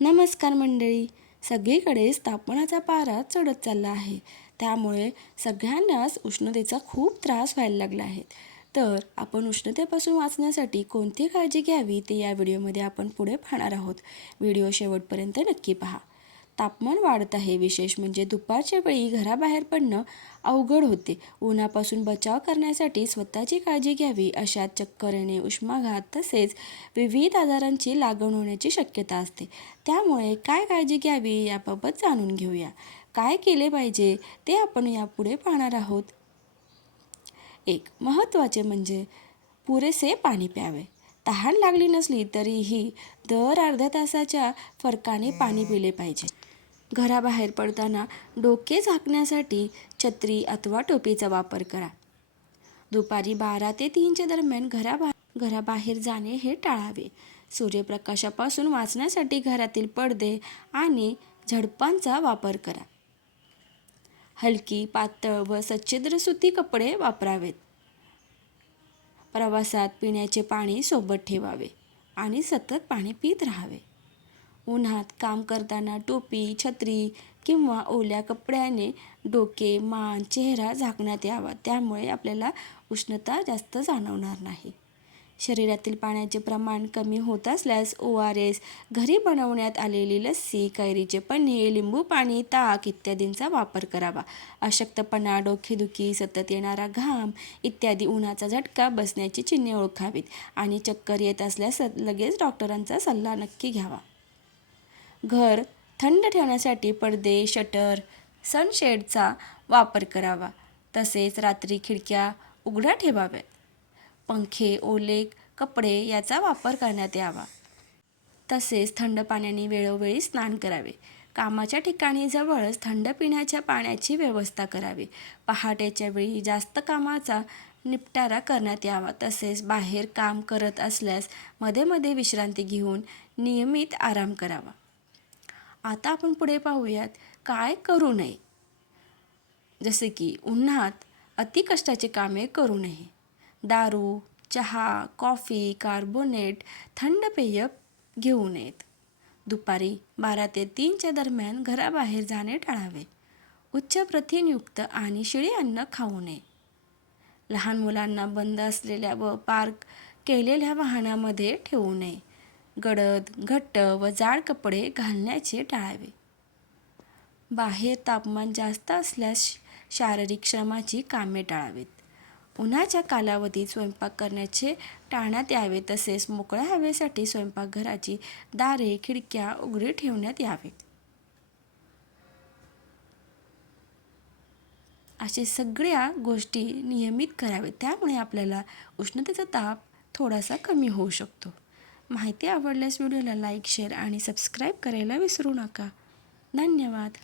नमस्कार मंडळी. सगळीकडेच तापमानाचा पारा चढत चालला आहे. त्यामुळे सगळ्यांनाच उष्णतेचा खूप त्रास व्हायला लागला आहे. तर आपण उष्णतेपासून वाचण्यासाठी कोणती काळजी घ्यावी ते या व्हिडिओमध्ये आपण पुढे पाहणार आहोत. व्हिडिओ शेवटपर्यंत नक्की पहा. तापमान वाढत आहे. विशेष म्हणजे दुपारच्या वेळी घराबाहेर पडणं अवघड होते. उन्हापासून बचाव करण्यासाठी स्वतःची काळजी घ्यावी. अशात चक्कर येणे, उष्माघात तसेच विविध आजारांची लागण होण्याची शक्यता असते. त्यामुळे काय काळजी घ्यावी याबाबत जाणून घेऊया. काय केले पाहिजे ते आपण यापुढे पाहणार आहोत. महत्त्वाचे म्हणजे पुरेसे पाणी प्यावे. तहान लागली नसली तरीही दर अर्ध्या तासाच्या फरकाने पाणी पिले पाहिजे. घराबाहेर पडताना डोके झाकण्यासाठी छत्री अथवा टोपीचा वापर करा. दुपारी 12 ते 3च्या दरम्यान घराबाहेर जाणे हे टाळावे. सूर्यप्रकाशापासून वाचण्यासाठी घरातील पडदे आणि झडपांचा वापर करा. हलकी, पातळ व सच्छिद्र सुती कपडे वापरावेत. प्रवासात पिण्याचे पाणी सोबत ठेवावे आणि सतत पाणी पित राहावे. उन्हात काम करताना टोपी, छत्री किंवा ओल्या कपड्याने डोके, मान, चेहरा झाकण्यात यावा. त्यामुळे आपल्याला उष्णता जास्त जाणवणार नाही. शरीरातील पाण्याचे प्रमाण कमी होत असल्यास ORS, घरी बनवण्यात आलेली लस्सी, कैरीचे पन्हे, लिंबू पाणी, ताक इत्यादींचा वापर करावा. अशक्तपणा, डोकेदुखी, सतत येणारा घाम इत्यादी उन्हाचा झटका बसण्याची चिन्हे ओळखावीत आणि चक्कर येत असल्यास लगेच डॉक्टरांचा सल्ला नक्की घ्यावा. घर थंड ठेवण्यासाठी पडदे, शटर, सनशेडचा वापर करावा. तसेच रात्री खिडक्या उघड्या ठेवाव्यात. पंखे, ओले कपडे याचा वापर करण्यात यावा. तसेच थंड पाण्याने वेळोवेळी स्नान करावे. कामाच्या ठिकाणी जवळच थंड पिण्याच्या पाण्याची व्यवस्था करावी. पहाटेच्या वेळी जास्त कामाचा निपटारा करण्यात यावा. तसेच बाहेर काम करत असल्यास मध्ये मध्ये विश्रांती घेऊन नियमित आराम करावा. आता आपण पुढे पाहूयात काय करू नये. जसे की उन्हात अतिकष्टाची कामे करू नये. दारू, चहा, कॉफी, कार्बोनेट, थंड पेय घेऊ नयेत. दुपारी 12 ते 3च्या दरम्यान घराबाहेर जाणे टाळावे. उच्च प्रथिनयुक्त आणि शिळे अन्न खाऊ नये. लहान मुलांना बंद असलेल्या व पार्क केलेल्या वाहनामध्ये ठेवू नये. गडद, घट्ट व जाड कपडे घालण्याचे टाळावे. बाहेर तापमान जास्त असल्यास शारीरिक श्रमाची कामे टाळावीत. उन्हाच्या कालावधीत स्वयंपाक करण्याचे टाळण्यात यावे. तसेच मोकळ्या हवेसाठी स्वयंपाकघराची दारे, खिडक्या उघडी ठेवण्यात यावेत. अशा सगळ्या गोष्टी नियमित करावेत. त्यामुळे आपल्याला उष्णतेचा ताप थोडासा कमी होऊ शकतो. माहिती आवडल्यास व्हिडिओला लाईक, शेअर आणि सबस्क्राईब करायला विसरू नका. धन्यवाद.